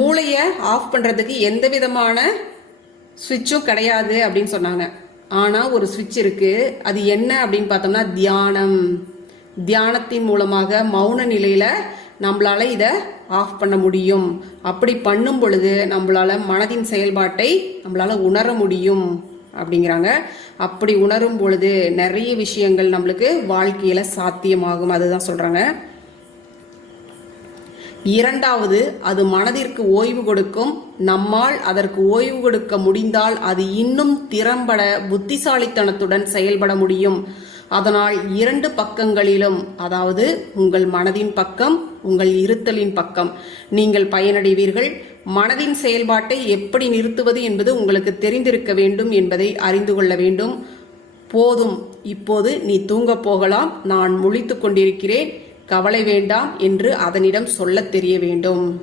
மூளையை ஆஃப் பண்றதுக்கு எந்த விதமான சுவிட்சும் கிடையாது அப்படின்னு சொன்னாங்க. ஆனா ஒரு சுவிட்ச் இருக்கு. அது என்ன அப்படின்னு பார்த்தோம்னா தியானம். தியானத்தின் மூலமாக மௌன நிலையில நம்மளால இதை ஆஃப் பண்ண முடியும். அப்படி பண்ணும் பொழுது நம்மளால மனதின் செயல்பாட்டை நம்மளால உணர முடியும் அப்படிங்கிறாங்க. அப்படி உணரும் பொழுது நிறைய விஷயங்கள் நம்மளுக்கு வாழ்க்கையில சாத்தியமாகும். அதுதான் சொல்றாங்க. இரண்டாவது, அது மனதிற்கு ஓய்வு கொடுக்கும். நம்மால் அதற்கு ஓய்வு கொடுக்க முடிந்தால் அது இன்னும் திறம்பட புத்திசாலித்தனத்துடன் செயல்பட முடியும். அதனால் இரண்டு பக்கங்களிலும், அதாவது உங்கள் மனதின் பக்கம், உங்கள் இருத்தலின் பக்கம் நீங்கள் பயனடைவீர்கள். மனதின் செயல்பாட்டை எப்படி நிறுத்துவது என்பது உங்களுக்கு தெரிந்திருக்க வேண்டும் என்பதை அறிந்து கொள்ள வேண்டும். போதும், இப்போது நீ தூங்கப் போகலாம், நான் முழித்துக் கொண்டிருக்கிறேன், கவலை வேண்டாம் என்று அதனிடம் சொல்லத் தெரிய வேண்டும்.